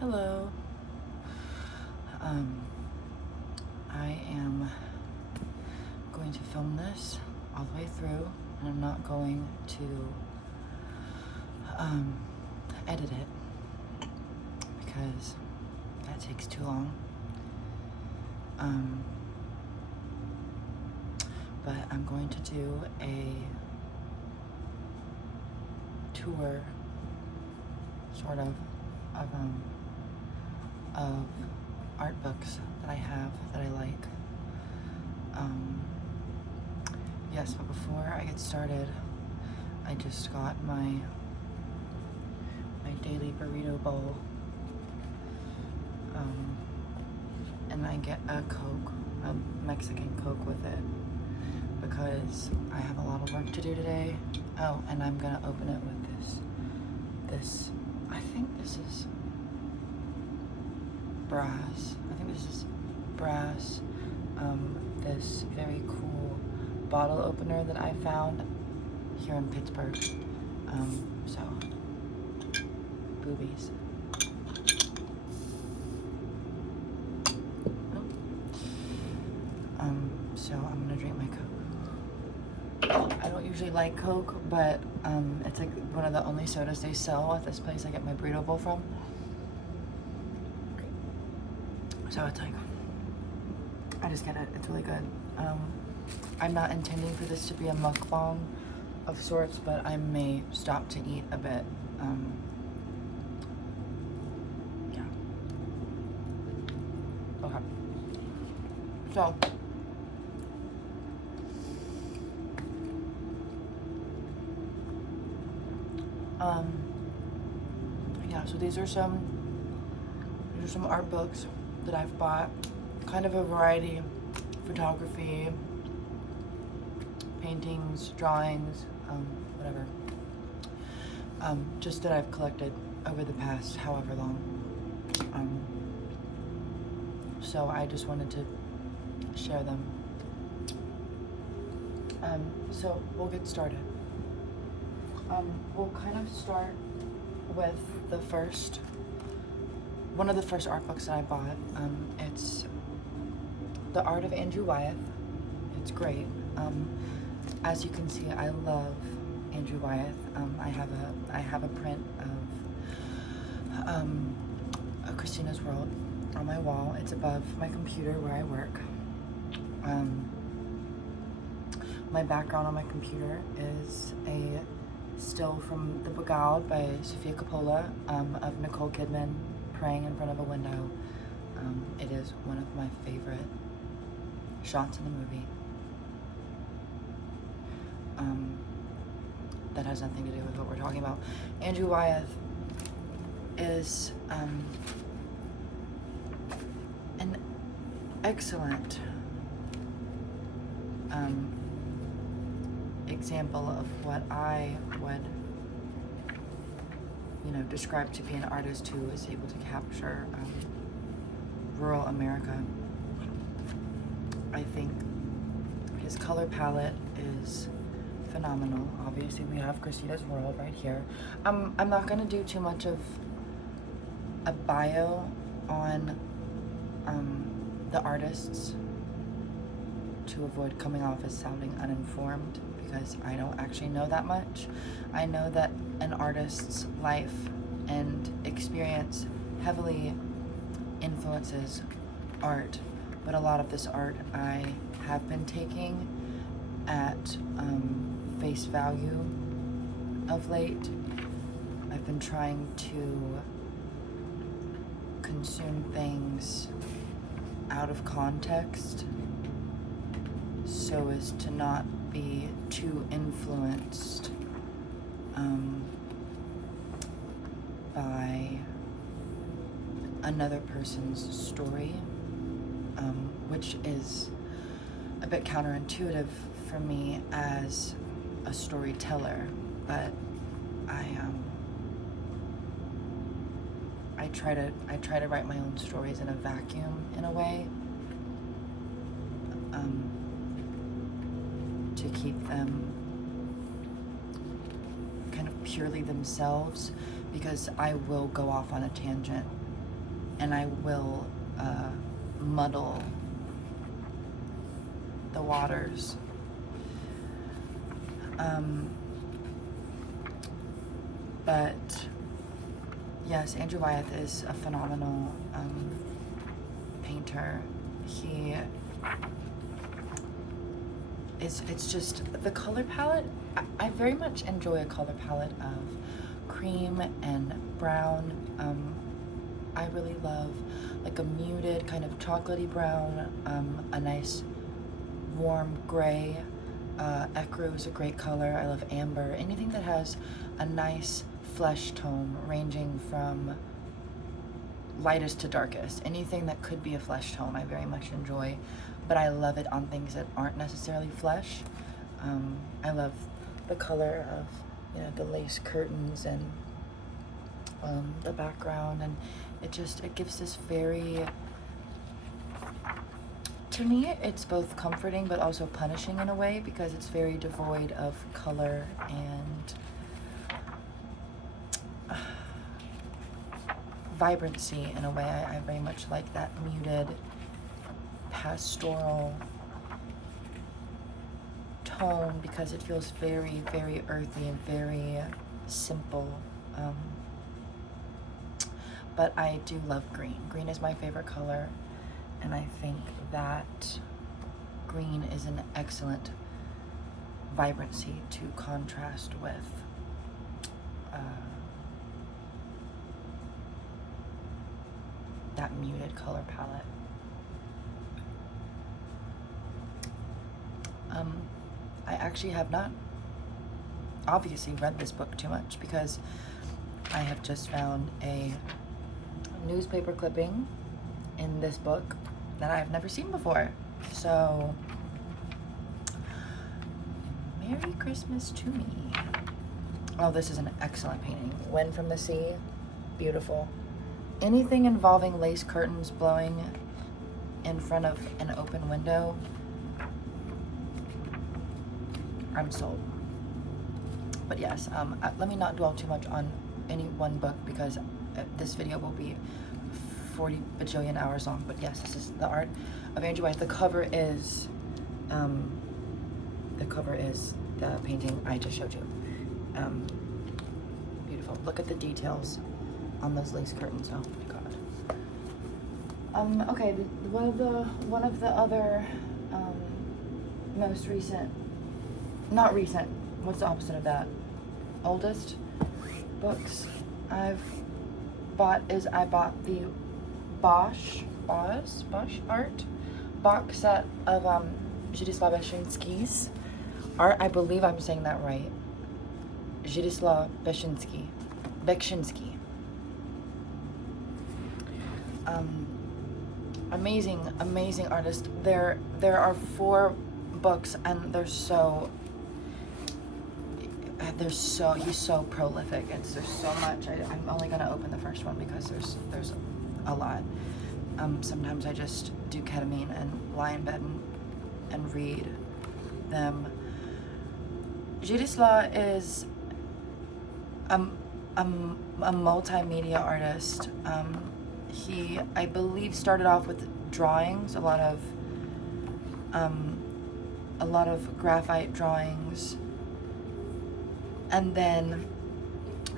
Hello. I am going to film this all the way through, and I'm not going to edit it because that takes too long. But I'm going to do a tour, sort of art books that I have that I like. Yes, but before I get started, I just got my daily burrito bowl, and I get a Coke, a Mexican Coke with it, because I have a lot of work to do today. Oh, and I'm gonna open it with this, I think this is brass. This very cool bottle opener that I found here in Pittsburgh. So, boobies. So I'm gonna drink my Coke. I don't usually like Coke, but it's like one of the only sodas they sell at this place I get my burrito bowl from. So it's like, I just get it. It's really good. I'm not intending for this to be a mukbang of sorts, but I may stop to eat a bit. Yeah. Okay. So, yeah, so these are some art books that I've bought, kind of a variety: photography, paintings, drawings, whatever, just that I've collected over the past however long. So I just wanted to share them. So we'll get started. We'll kind of start with one of the first art books that I bought. It's The Art of Andrew Wyeth. It's great. As you can see, I love Andrew Wyeth. I have a print of Christina's World on my wall. It's above my computer where I work. My background on my computer is a still from The Beguiled by Sofia Coppola, of Nicole Kidman praying in front of a window. It is one of my favorite shots in the movie. That has nothing to do with what we're talking about. Andrew Wyeth is an excellent example of what I would, describe to be an artist who is able to capture rural America. I think his color palette is phenomenal. Obviously, we have Christina's World right here. I'm not going to do too much of a bio on the artists to avoid coming off as sounding uninformed, because I don't actually know that much. I know that an artist's life and experience heavily influences art, but a lot of this art I have been taking at face value of late. I've been trying to consume things out of context so as to not be too influenced by another person's story, which is a bit counterintuitive for me as a storyteller, but I try to write my own stories in a vacuum, in a way, to keep them kind of purely themselves, because I will go off on a tangent and I will muddle the waters. But yes, Andrew Wyeth is a phenomenal painter. It's just the color palette. I very much enjoy a color palette of cream and brown. I really love like a muted kind of chocolatey brown, a nice warm gray. Ecru is a great color. I love amber. Anything that has a nice flesh tone ranging from lightest to darkest. Anything that could be a flesh tone I very much enjoy, but I love it on things that aren't necessarily flesh. I love the color of, you know, the lace curtains and the background, and it gives this very, to me, it's both comforting but also punishing in a way, because it's very devoid of color and vibrancy in a way. I very much like that muted pastoral tone, because it feels very, very earthy and very simple. But I do love green. Green is my favorite color, and I think that green is an excellent vibrancy to contrast with that muted color palette. I actually have not obviously read this book too much, because I have just found a newspaper clipping in this book that I've never seen before. So, Merry Christmas to me. Oh, this is an excellent painting. Wind from the Sea, beautiful. Anything involving lace curtains blowing in front of an open window, I'm sold. But yes, let me not dwell too much on any one book, because this video will be 40 bajillion hours long. But yes, this is the art of Andrew Wyeth. The cover is the painting I just showed you. Beautiful. Look at the details on those lace curtains. Oh my god. Okay, one of the other most recent, not recent, what's the opposite of that? Oldest books I've bought is I bought the Bosch art box set of Judas Law art. I believe I'm saying that right. Judas Law Bekshinsky. Amazing artist. There are 4 books, and he's so prolific. There's so much. I'm only gonna open the first one because there's a lot. Sometimes I just do ketamine and lie in bed and read them. Judas Law is a multimedia artist. He, I believe, started off with drawings, a lot of graphite drawings, and then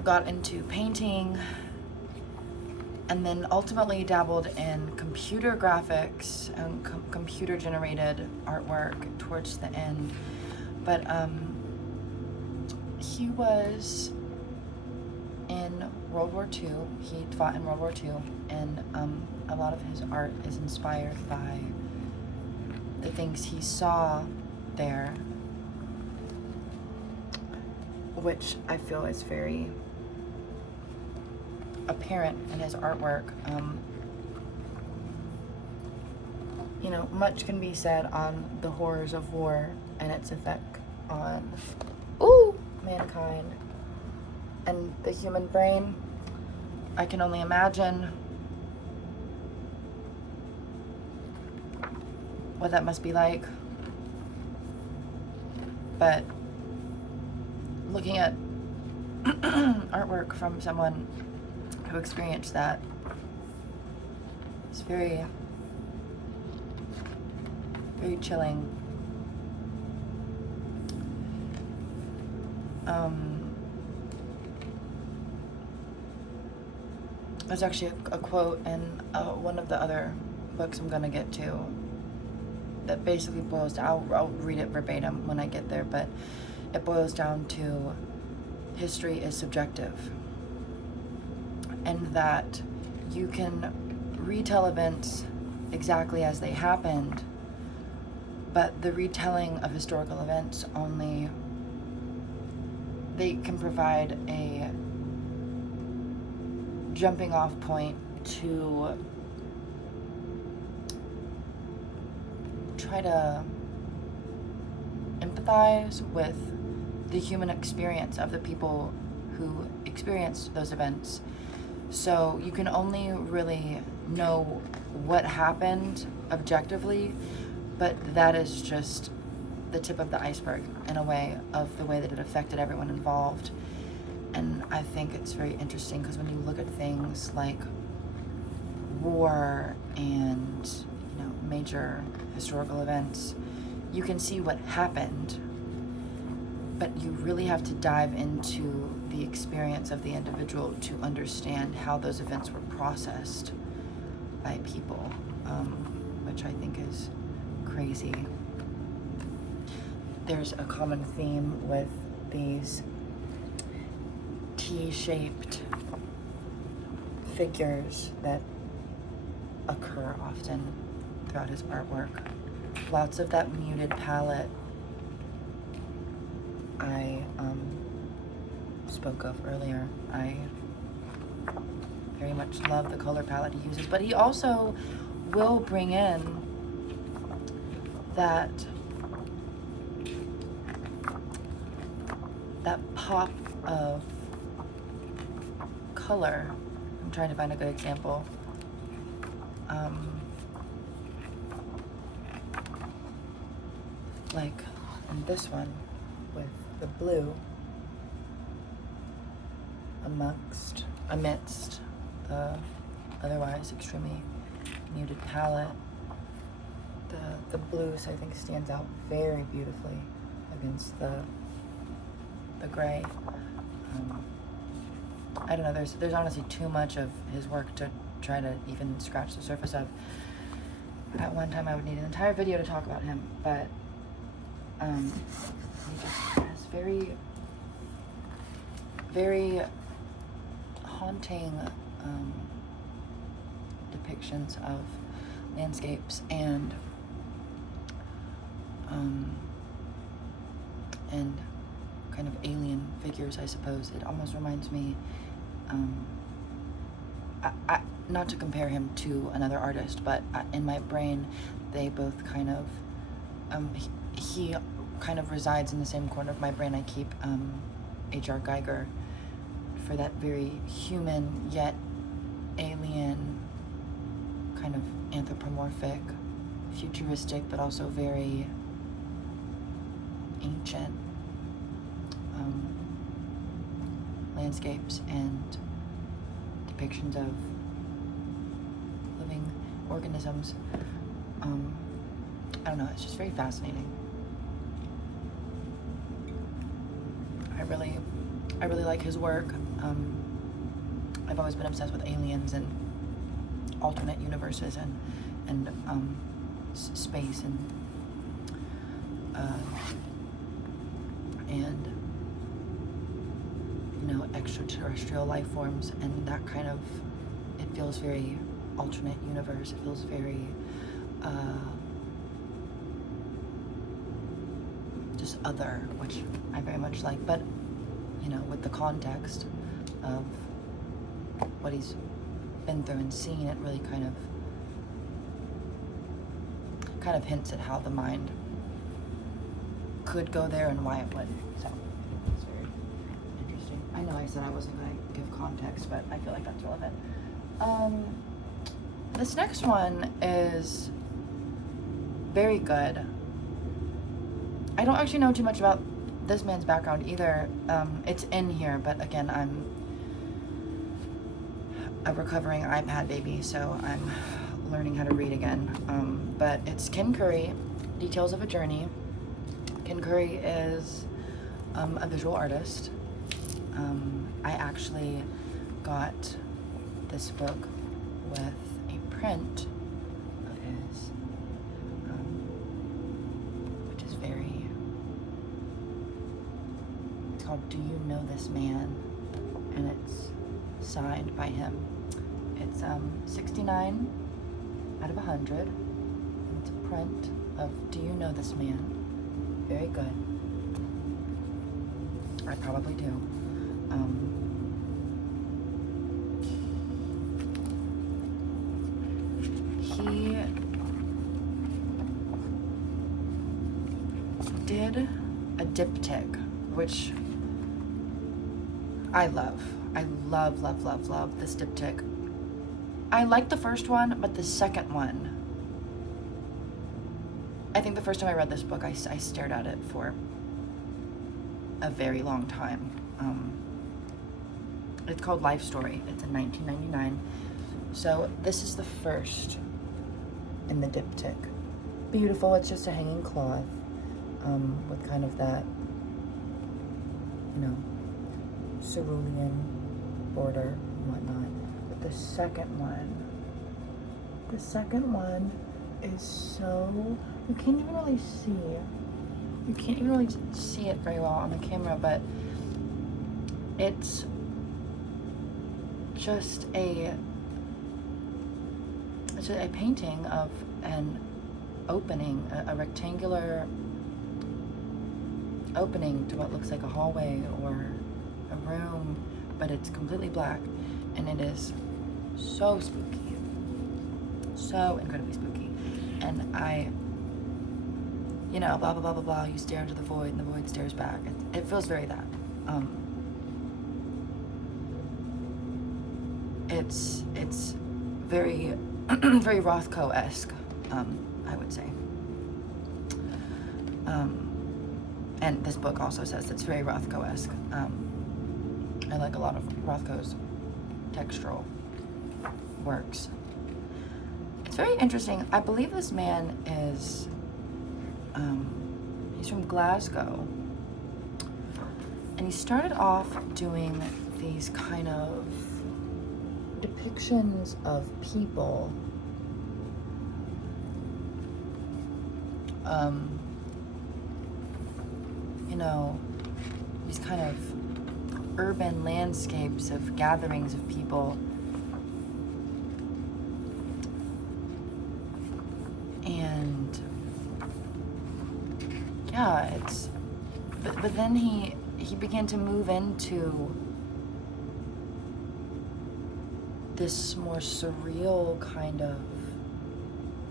got into painting, and then ultimately dabbled in computer graphics and computer generated artwork towards the end. But he was in World War II. He fought in World War II, and a lot of his art is inspired by the things he saw there, which I feel is very apparent in his artwork. You know, much can be said on the horrors of war and its effect on mankind and the human brain. I can only imagine what that must be like. But looking at artwork from someone who experienced that, It's very, very chilling. There's actually a quote in one of the other books I'm gonna get to that basically boils down, I'll read it verbatim when I get there, but it boils down to history is subjective, and that you can retell events exactly as they happened, but the retelling of historical events only, they can provide a jumping off point to try to empathize with the human experience of the people who experienced those events. So you can only really know what happened objectively, but that is just the tip of the iceberg in a way of the way that it affected everyone involved. And I think it's very interesting because when you look at things like war and, you know, major historical events, you can see what happened, but you really have to dive into the experience of the individual to understand how those events were processed by people, which I think is crazy. There's a common theme with these T-shaped figures that occur often throughout his artwork. Lots of that muted palette I spoke of earlier. I very much love the color palette he uses, but he also will bring in that pop of color. I'm trying to find a good example. Like in this one with the blue amidst the otherwise extremely muted palette. The blues, I think, stands out very beautifully against the gray. I don't know, there's honestly too much of his work to try to even scratch the surface of. At one time I would need an entire video to talk about him, but he just has very, very haunting depictions of landscapes and kind of alien figures, I suppose. It almost reminds me, not to compare him to another artist, but in my brain, they both kind of, he kind of resides in the same corner of my brain. I keep H.R. Geiger for that very human yet alien, kind of anthropomorphic, futuristic, but also very ancient landscapes and depictions of living organisms. I don't know, it's just very fascinating. I really like his work. I've always been obsessed with aliens and alternate universes and space and you know, extraterrestrial life forms, and that kind of, it feels very alternate universe. It feels very just other, which I very much like, but you know, with the context of what he's been through and seen, it really kind of hints at how the mind could go there and why it would. So it's very interesting. I know I said I wasn't going to give context, but I feel like that's relevant. This next one is very good. I don't actually know too much about this man's background either. It's in here, but again, I'm a recovering iPad baby, so I'm learning how to read again. But it's Ken Curry, Details of a Journey. Ken Curry is a visual artist. I actually got this book with a print of his, which is very, it's called Do You Know This Man? And it's signed by him. It's 69 out of 100. And it's a print of Do You Know This Man? Very good. I probably do. He did a diptych, which I love. I love, love, love, love this diptych. I like the first one, but the second one, I think the first time I read this book, I stared at it for a very long time. It's called Life Story. It's in 1999. So this is the first in the diptych. Beautiful. It's just a hanging cloth with kind of that, you know, cerulean border and whatnot. But the second one is so, you can't even really see it very well on the camera, but it's just a painting of an opening, a rectangular opening to what looks like a hallway or a room, but it's completely black, and it is so spooky, so incredibly spooky. And you know, blah, blah, blah, blah, blah, you stare into the void and the void stares back. It feels very that. It's very, very Rothko-esque, I would say. And this book also says it's very Rothko-esque. I like a lot of Rothko's textural works. It's very interesting. I believe this man is, he's from Glasgow. And he started off doing these kind of depictions of people. You know, these kind of urban landscapes of gatherings of people. And yeah, but then he began to move into this more surreal kind of,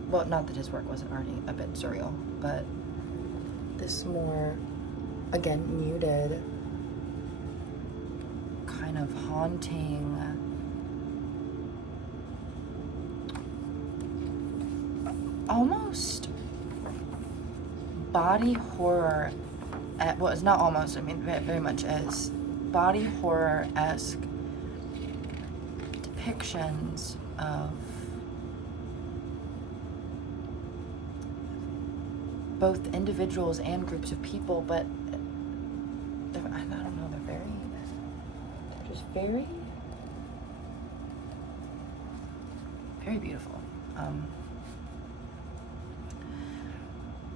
well, not that his work wasn't already a bit surreal, but this more, again, muted, kind of haunting, almost body horror, well, it's not almost, I mean, very much is body horror-esque depictions of both individuals and groups of people, but I don't know, they're just very, very beautiful.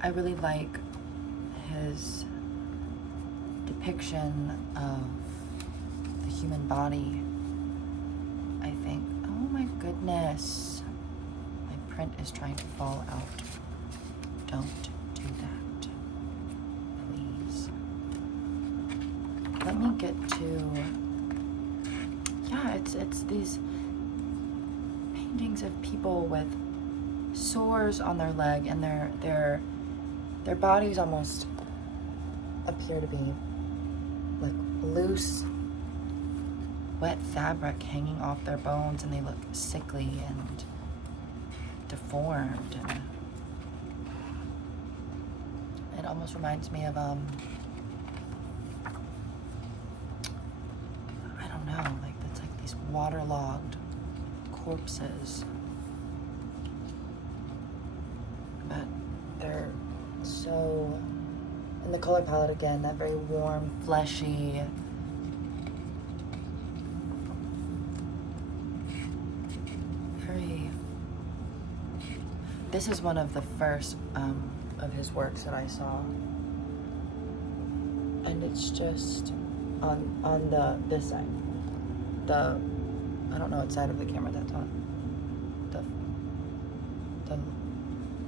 I really like his depiction of the human body. I think, oh my goodness, my print is trying to fall out. Don't do that, please. Let me get to, yeah, it's these paintings of people with sores on their leg, and their bodies almost appear to be like loose, wet fabric hanging off their bones, and they look sickly and deformed. And it almost reminds me of I don't know, like it's like these waterlogged corpses. so, and the color palette again, that very warm, fleshy, very, this is one of the first of his works that I saw, and it's just on this side, I don't know what side of the camera that's on,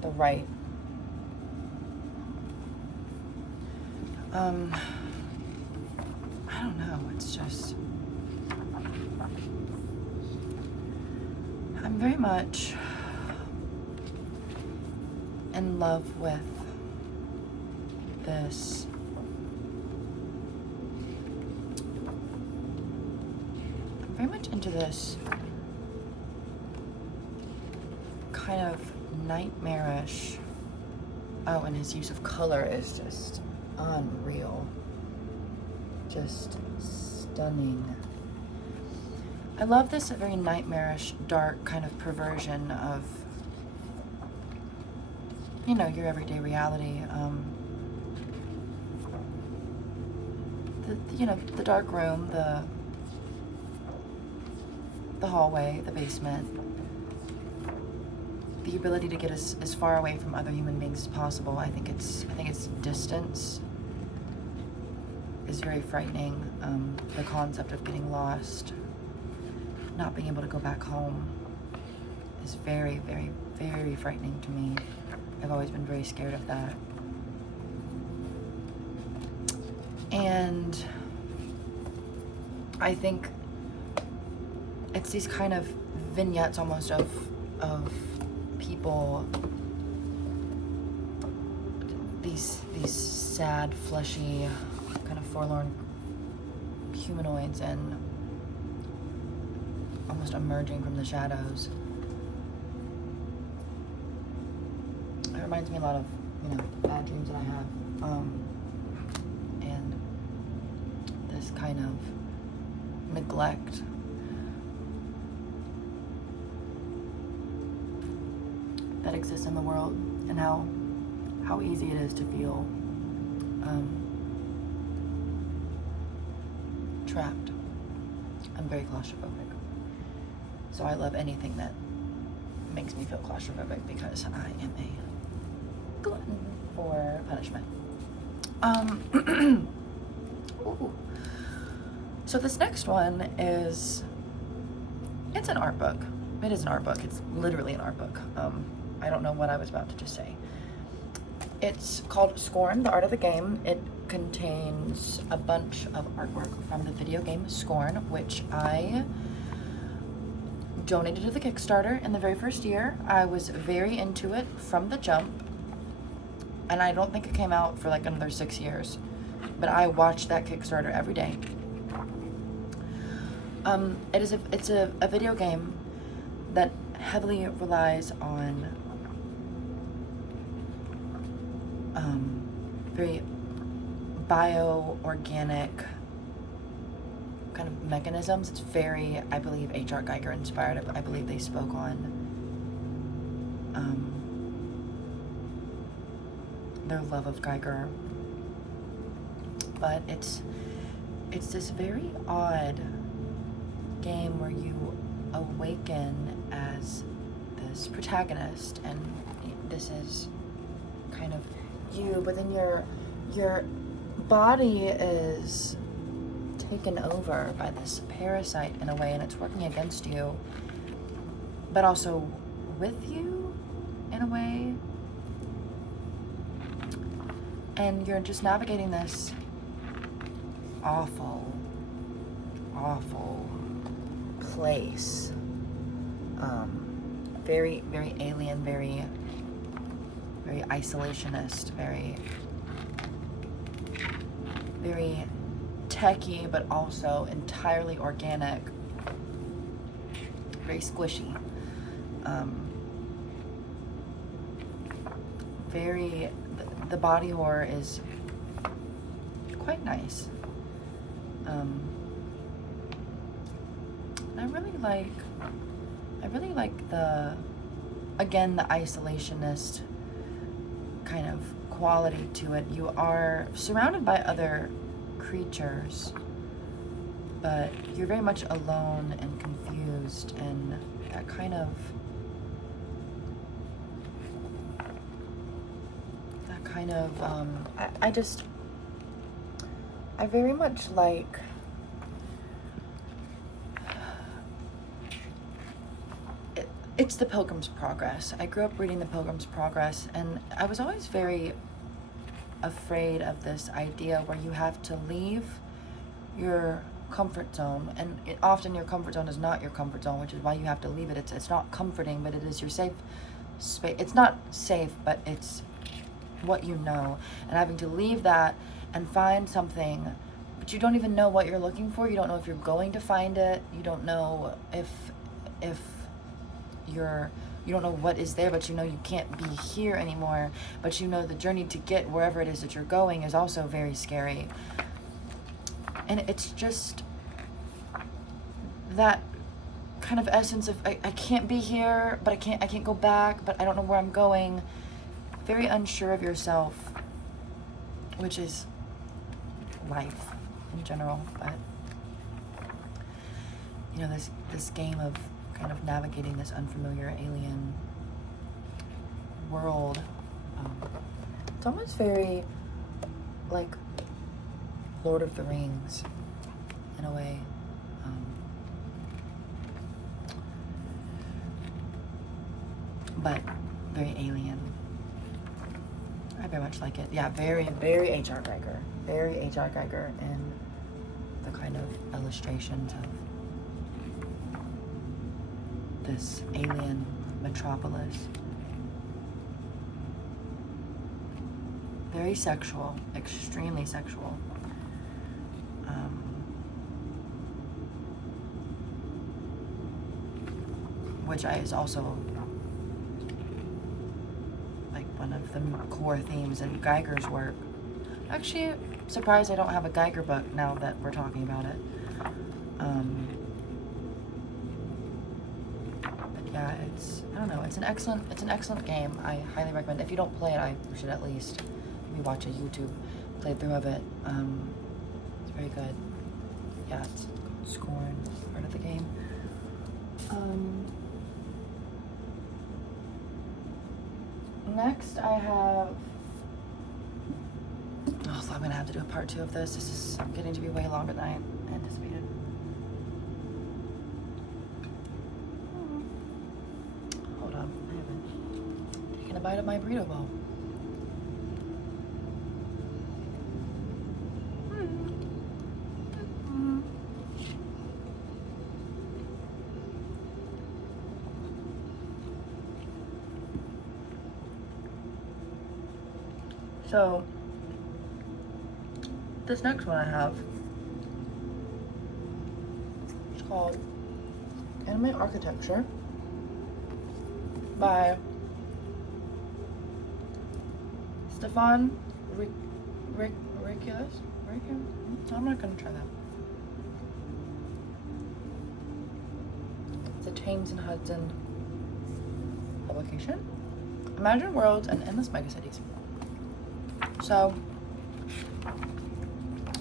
the right. I don't know, it's just, I'm very much in love with this I'm very much into this kind of nightmarish, oh, and his use of color is just unreal, just stunning. I love this very nightmarish, dark kind of perversion of, you know, your everyday reality. You know, the dark room, the hallway, the basement, the ability to get as far away from other human beings as possible. I think its distance is very frightening. The concept of getting lost, not being able to go back home, is very, very, very frightening to me. I've always been very scared of that. And I think it's these kind of vignettes almost of people, these sad, fleshy, kind of forlorn humanoids, and almost emerging from the shadows. It reminds me a lot of, you know, bad dreams that I have, and this kind of neglect that exists in the world, and how easy it is to feel trapped. I'm very claustrophobic, so I love anything that makes me feel claustrophobic because I am a glutton for punishment. Ooh. So this next one is, it's an art book. It is an art book. It's literally an art book. I don't know what I was about to just say. It's called Scorm, The Art of the Game. It contains a bunch of artwork from the video game Scorm, which I donated to the Kickstarter in the very first year. I was very into it from the jump, and I don't think it came out for like another 6 years, but I watched that Kickstarter every day. It's a video game that heavily relies on very bio-organic kind of mechanisms. It's very, I believe, H.R. Geiger inspired. I believe they spoke on their love of Geiger. But it's this very odd game where you awaken as this protagonist, and this is kind of you, but then your body is taken over by this parasite in a way, and it's working against you, but also with you in a way. And you're just navigating this awful place. Very, very alien, very isolationist, very techy, but also entirely organic, very squishy. The body horror is quite nice. And I really like the isolationist kind of quality to it. You are surrounded by other creatures, but you're very much alone and confused, and that kind of I very much like it's the Pilgrim's Progress. I grew up reading the Pilgrim's Progress, and I was always very afraid of this idea where you have to leave your comfort zone, and often your comfort zone is not your comfort zone, which is why you have to leave it. It's not comforting, but it is your safe space. It's not safe, but it's what you know, and having to leave that and find something, but you don't even know what you're looking for. You don't know if you're going to find it. You don't know if you don't know what is there, but you know you can't be here anymore, but you know the journey to get wherever it is that you're going is also very scary. And it's just that kind of essence of I can't be here, but I can't go back, but I don't know where I'm going. Very unsure of yourself, which is life in general. But you know, this game of kind of navigating this unfamiliar alien world, it's almost very like Lord of the Rings in a way. But very alien. I very much like it. Yeah, very, very H.R. Geiger. Very H.R. Geiger in the kind of illustrations of this alien metropolis. Very sexual, extremely sexual. Which is also like one of the core themes in Geiger's work. Actually, surprised I don't have a Geiger book now that we're talking about it. But yeah, I don't know, it's an excellent game. I highly recommend it. If you don't play it, you should at least maybe watch a YouTube playthrough of it. It's very good. Yeah, it's called Scorm, part of the game. Next, I have. Oh, so I'm gonna have to do a part 2 of this. This is getting to be way longer than I anticipated. Hold on, I haven't taken a bite of my burrito bowl. So, this next one I have is called Anime Architecture by Stefan Riculus? I'm not gonna try that. It's a Thames and Hudson publication. Imagine worlds and endless megacities. So,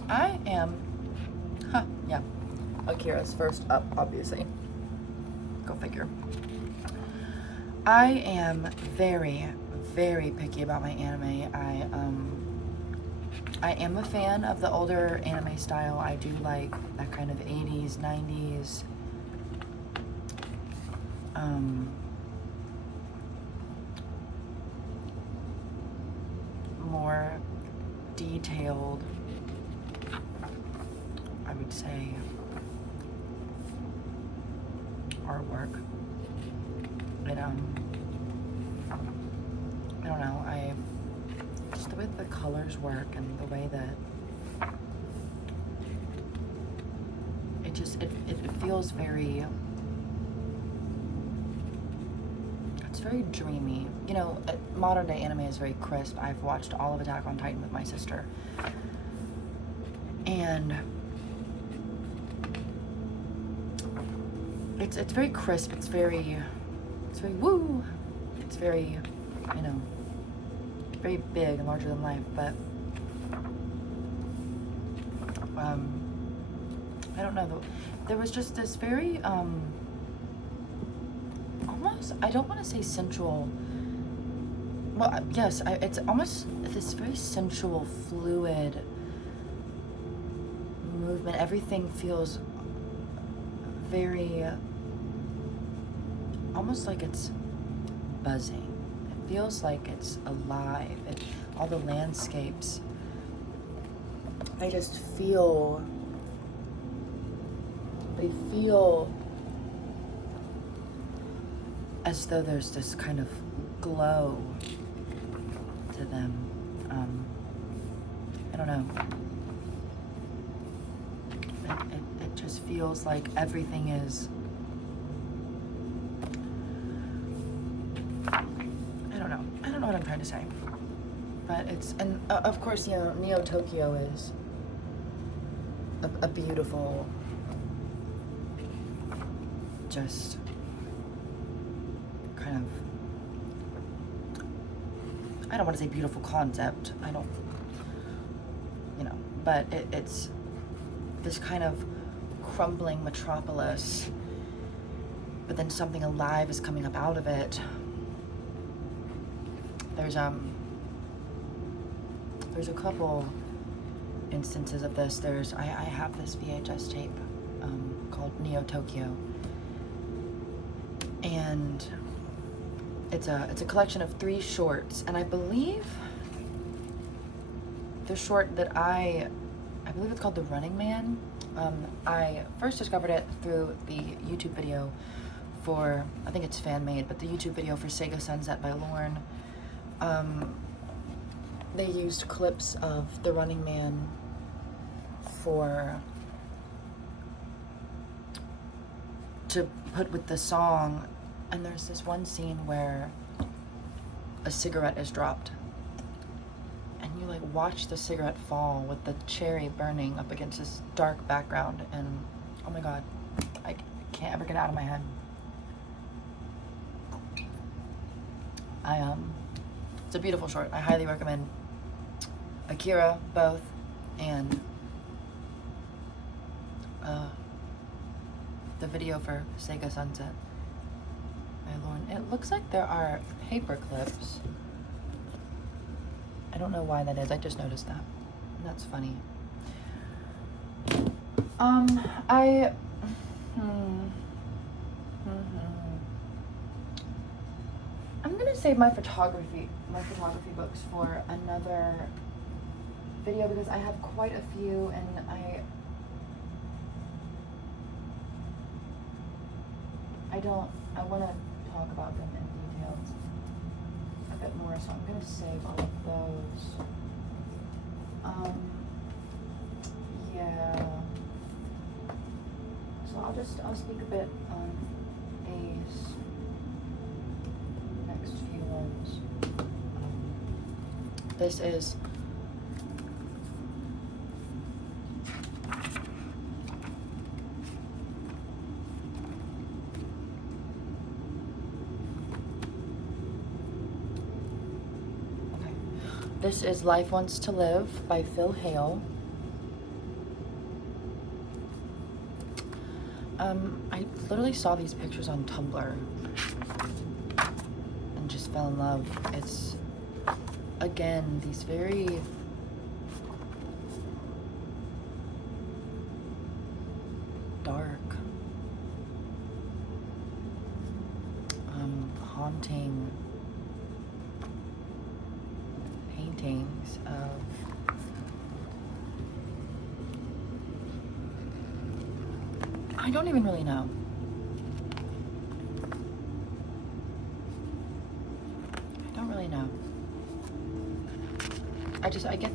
I am, Akira's first up, obviously. Go figure. I am very, very picky about my anime. I am a fan of the older anime style. I do like that kind of 80s, 90s, more detailed, I would say, artwork. And I don't know, just the way the colors work and the way that it feels very, it's very dreamy. You know, modern day anime is very crisp. I've watched all of Attack on Titan with my sister, and it's very crisp. It's very woo. It's very, you know, very big and larger than life, but I don't know, there was just this very almost, I don't want to say sensual, well, yes, it's almost this very sensual, fluid movement. Everything feels very, almost like it's buzzing. It feels like it's alive. All the landscapes, I just feel, they feel as though there's this kind of glow to them. I don't know. It just feels like everything is, I don't know what I'm trying to say. But it's, and of course, you know, Neo Tokyo is a beautiful, just kind of, I don't want to say beautiful concept, I don't, you know, but it's this kind of crumbling metropolis, but then something alive is coming up out of it. There's a couple instances of this. I have this VHS tape called Neo Tokyo, and it's a collection of 3 shorts, and I believe the short that I believe it's called The Running Man. I first discovered it through the YouTube video for, I think it's fan made, but the YouTube video for Sega Sunset by Lorne. They used clips of The Running Man to put with the song, and there's this one scene where a cigarette is dropped, and you like watch the cigarette fall with the cherry burning up against this dark background, and oh my god, I can't ever get it out of my head. It's a beautiful short. I highly recommend Akira, both, and the video for Sega Sunset by Lorne. It looks like there are paper clips. I don't know why that is. I just noticed that. That's funny. I'm gonna save my photography books for another video because I have quite a few, and I want to talk about them in details a bit more, so I'm gonna save all of those. Yeah. So I'll speak a bit on these next few ones. This is This is Life Wants to Live by Phil Hale. I literally saw these pictures on Tumblr and just fell in love. It's, again, these very dark, haunting paintings of I don't even really know. I don't really know. I get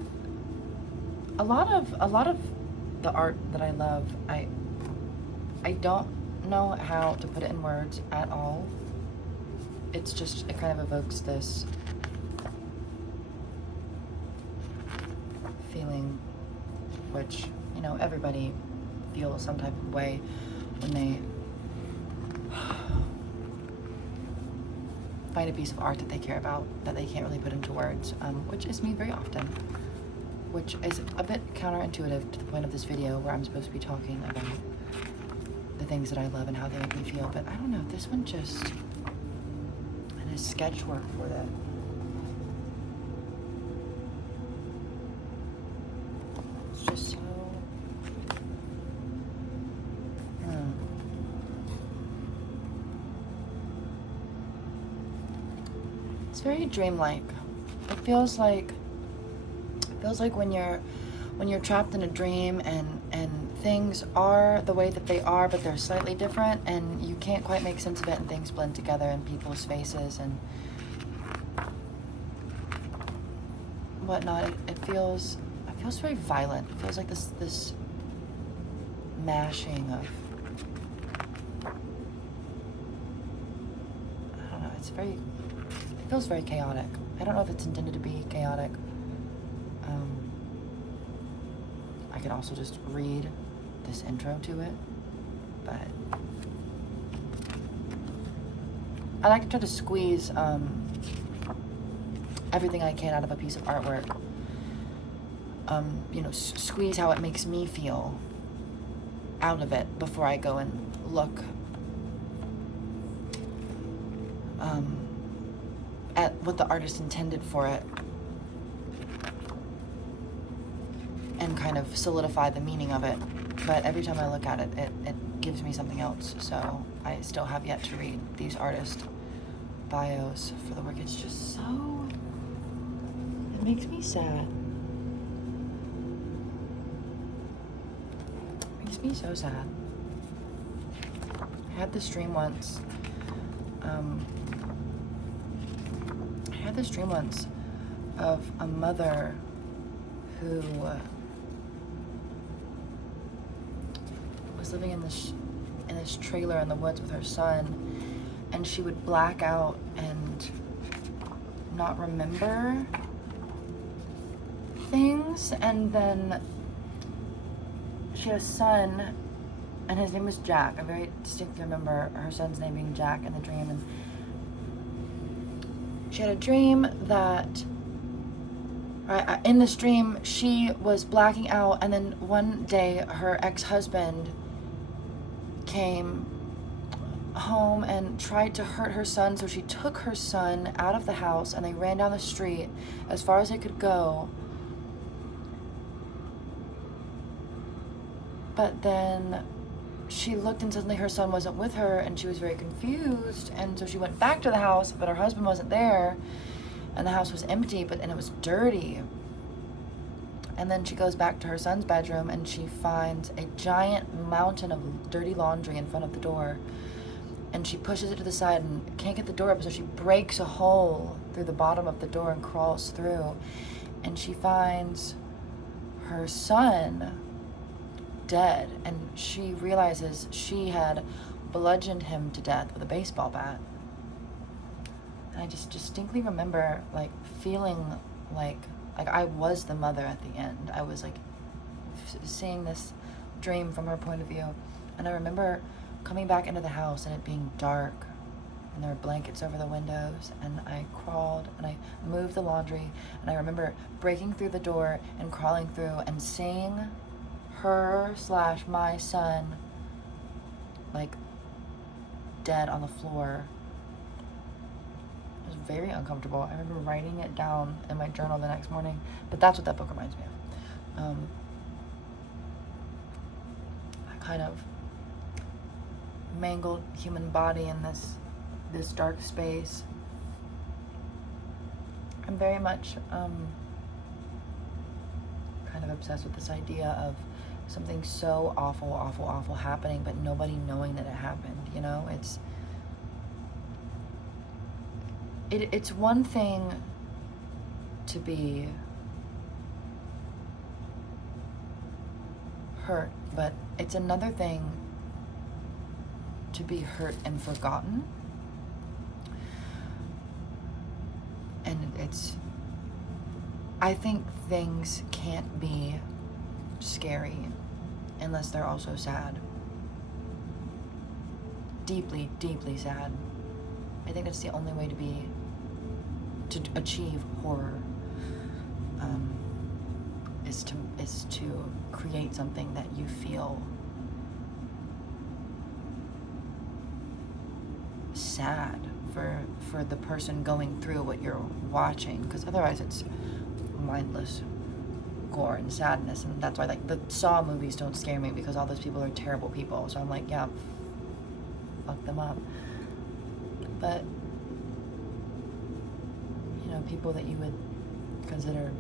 a lot of the art that I love. I don't know how to put it in words at all. It's just, it kind of evokes this feeling, which, you know, everybody feels some type of way when they find a piece of art that they care about that they can't really put into words, which is me very often, which is a bit counterintuitive to the point of this video where I'm supposed to be talking about the things that I love and how they make me feel. But I don't know, this one just, and his sketch work for that. It's just so, it's very dreamlike. It feels like when you're trapped in a dream and things are the way that they are, but they're slightly different, and you can't quite make sense of it, and things blend together in people's faces and whatnot. It feels very violent. It feels like this mashing of, I don't know, it feels very chaotic. I don't know if it's intended to be chaotic. I could also just read this intro to it, but I like to try to squeeze everything I can out of a piece of artwork. You know, squeeze how it makes me feel out of it before I go and look at what the artist intended for it and kind of solidify the meaning of it. But every time I look at it, it gives me something else. So I still have yet to read these artist bios for the work. It's just so, it makes me sad. It makes me so sad. I had this dream once. Of a mother who was living in this trailer in the woods with her son, and she would black out and not remember things, and then she had a son, and his name was Jack. I very distinctly remember her son's name being Jack in the dream, and she had a dream that, in this dream, she was blacking out, and then one day her ex-husband came home and tried to hurt her son, so she took her son out of the house and they ran down the street as far as they could go. But then she looked and suddenly her son wasn't with her, and she was very confused, and so she went back to the house, but her husband wasn't there, and the house was empty, and it was dirty. And then she goes back to her son's bedroom and she finds a giant mountain of dirty laundry in front of the door, and she pushes it to the side and can't get the door up, so she breaks a hole through the bottom of the door and crawls through, and she finds her son dead, and she realizes she had bludgeoned him to death with a baseball bat. And I just distinctly remember like feeling like I was the mother at the end. I was like seeing this dream from her point of view, and I remember coming back into the house and it being dark, and there were blankets over the windows, and I crawled and I moved the laundry, and I remember breaking through the door and crawling through and seeing her/my son like dead on the floor. It was very uncomfortable. I remember writing it down in my journal the next morning, but that's what that book reminds me of. A kind of mangled human body in this dark space. I'm very much kind of obsessed with this idea of something so awful happening, but nobody knowing that it happened, you know? It's one thing to be hurt, but it's another thing to be hurt and forgotten. And I think things can't be scary unless they're also sad. Deeply, deeply sad. think that's the only way to achieve horror, is to create something that you feel sad for the person going through what you're watching, because otherwise it's mindless gore and sadness. And that's why, like, the Saw movies don't scare me, because all those people are terrible people, so I'm like, yeah, fuck them up. But you know, people that you would consider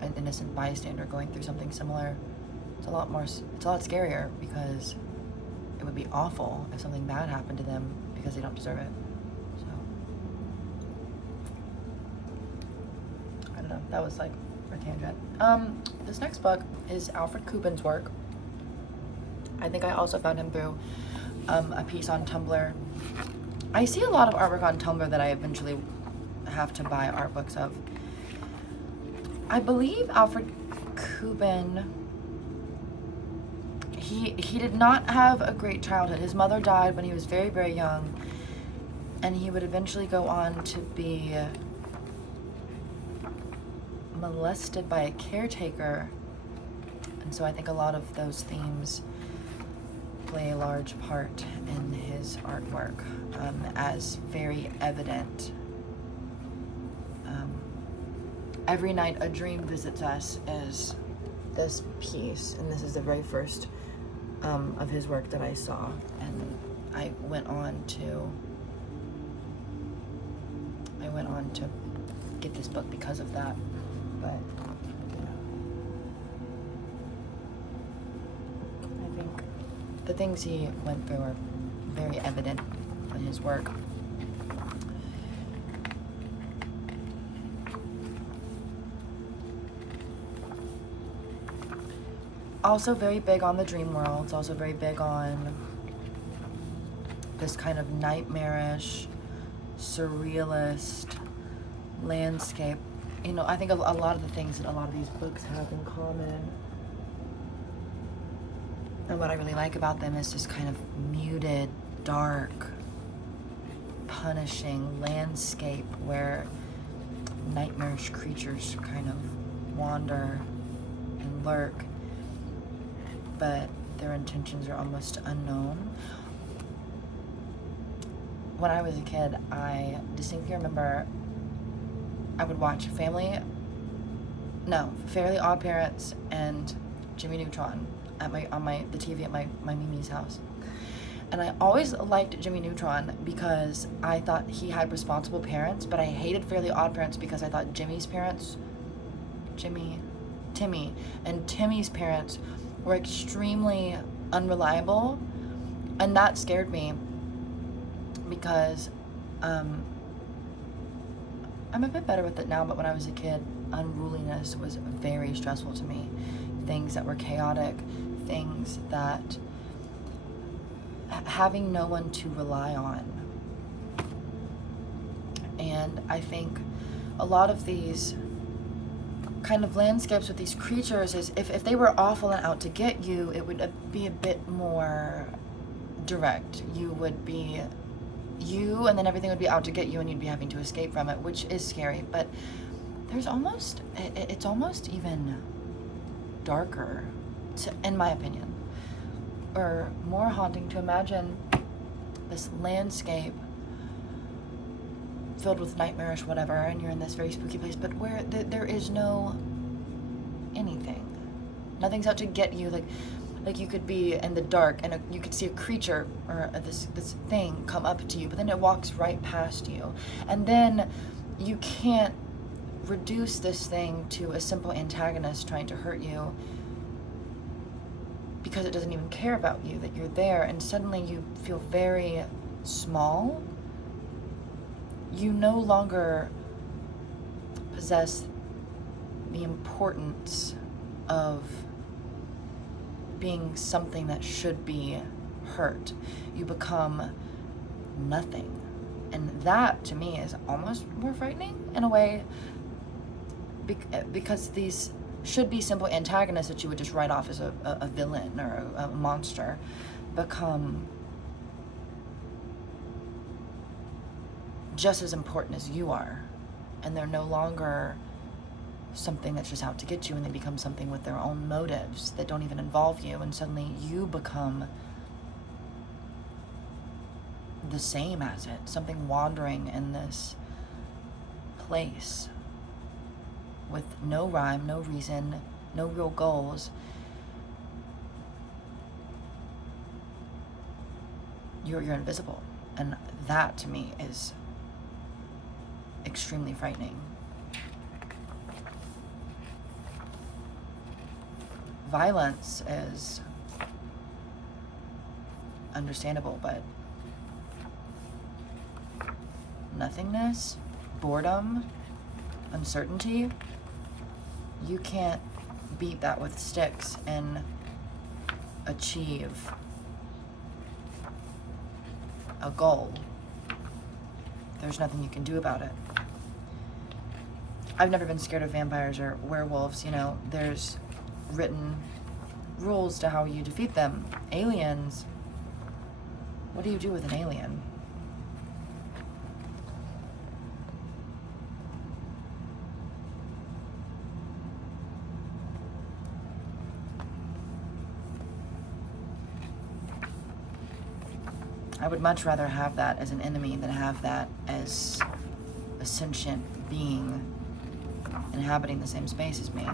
an innocent bystander going through something similar, it's a lot scarier, because it would be awful if something bad happened to them because they don't deserve it. So I don't know, that was like a tangent. This next book is Alfred Kubin's work. I think I also found him through a piece on Tumblr. I see a lot of artwork on Tumblr that I eventually have to buy art books of. I believe Alfred Kubin, he did not have a great childhood. His mother died when he was very, very young, and he would eventually go on to be molested by a caretaker. And so I think a lot of those themes play a large part in his artwork, as very evident. Every Night a Dream Visits Us is this piece, and this is the very first of his work that I saw, and I went on to get this book because of that. But I think the things he went through are very evident in his work. Also very big on the dream world. Also very big on this kind of nightmarish, surrealist landscape. You know, I think a lot of the things that a lot of these books have in common, and what I really like about them, is this kind of muted, dark, punishing landscape where nightmarish creatures kind of wander and lurk, but their intentions are almost unknown. When I was a kid, I distinctly remember I would watch Fairly Odd Parents and Jimmy Neutron on the TV at my Mimi's house. And I always liked Jimmy Neutron because I thought he had responsible parents, but I hated Fairly Odd Parents because I thought Timmy and Timmy's parents were extremely unreliable, and that scared me because I'm a bit better with it now, but when I was a kid, unruliness was very stressful to me. Things that were chaotic, things that having no one to rely on. And I think a lot of these kind of landscapes with these creatures is if they were awful and out to get you, it would be a bit more direct. You would be you, and then everything would be out to get you, and you'd be having to escape from it, which is scary. But it's almost even darker, in my opinion, or more haunting to imagine this landscape filled with nightmarish whatever, and you're in this very spooky place, but where there is no anything. Nothing's out to get you. Like you could be in the dark and you could see a creature or this thing come up to you, but then it walks right past you, and then you can't reduce this thing to a simple antagonist trying to hurt you because it doesn't even care about you, that you're there, and suddenly you feel very small. You no longer possess the importance of being something that should be hurt. You become nothing. And that, to me, is almost more frightening in a way, because these should be simple antagonists that you would just write off as a villain or a monster, become just as important as you are, and they're no longer something that's just out to get you, and they become something with their own motives that don't even involve you, and suddenly you become the same as it, something wandering in this place with no rhyme, no reason, no real goals. You're invisible, and that to me is extremely frightening. Violence is understandable, but nothingness, boredom, uncertainty, you can't beat that with sticks and achieve a goal. There's nothing you can do about it. I've never been scared of vampires or werewolves. You know, there's written rules to how you defeat them. Aliens, what do you do with an alien? I would much rather have that as an enemy than have that as a sentient being inhabiting the same space as me,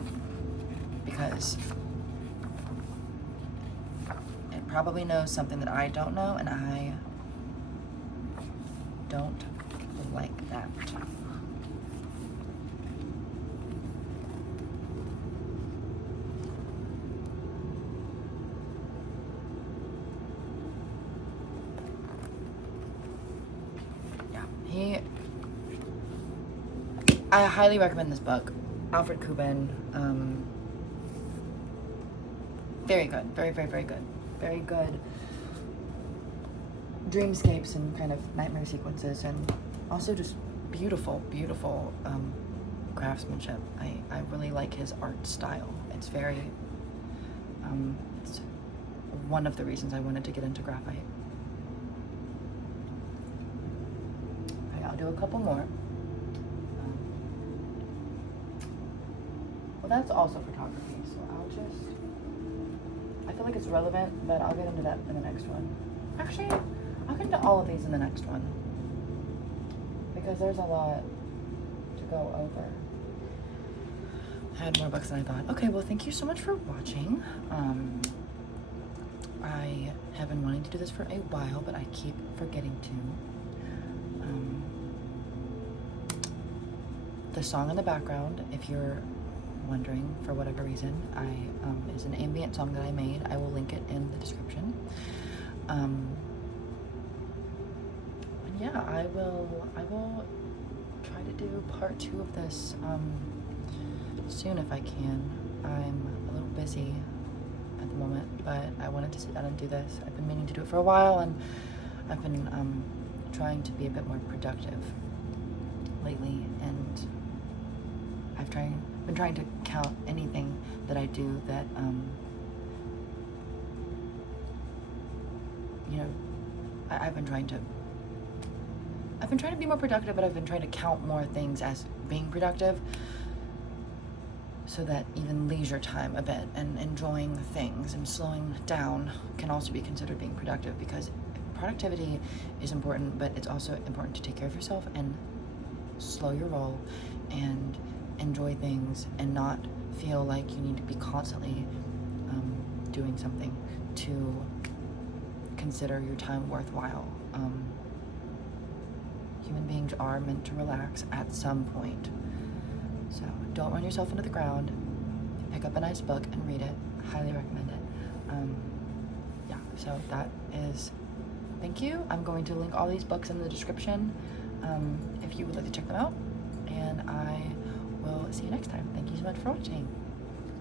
because it probably knows something that I don't know, and I don't like that. I highly recommend this book. Alfred Kubin. Very good. Very, very, very good. Very good dreamscapes and kind of nightmare sequences, and also just beautiful, beautiful craftsmanship. I really like his art style. It's very, it's one of the reasons I wanted to get into graphite. Okay, I'll do a couple more. Well, that's also photography, so I feel like it's relevant, but I'll get into that in the next one. Actually, I'll get into all of these in the next one, because there's a lot to go over. I had more books than I thought. Okay, well, thank you so much for watching. I have been wanting to do this for a while, but I keep forgetting to. The song in the background, if you're wondering for whatever reason, is an ambient song that I made. I will link it in the description. And yeah, I will try to do part 2 of this soon if I can. I'm a little busy at the moment, but I wanted to sit down and do this. I've been meaning to do it for a while, and I've been trying to be a bit more productive lately, and I've been trying to count anything that I do that, you know, I've been trying to be more productive, but I've been trying to count more things as being productive, so that even leisure time a bit and enjoying things and slowing down can also be considered being productive, because productivity is important, but it's also important to take care of yourself and slow your roll and enjoy things and not feel like you need to be constantly doing something to consider your time worthwhile. Human beings are meant to relax at some point. So don't run yourself into the ground. Pick up a nice book and read it. Highly recommend it. Yeah, so that is, thank you. I'm going to link all these books in the description if you would like to check them out. And I will see you next time. Thank you so much for watching.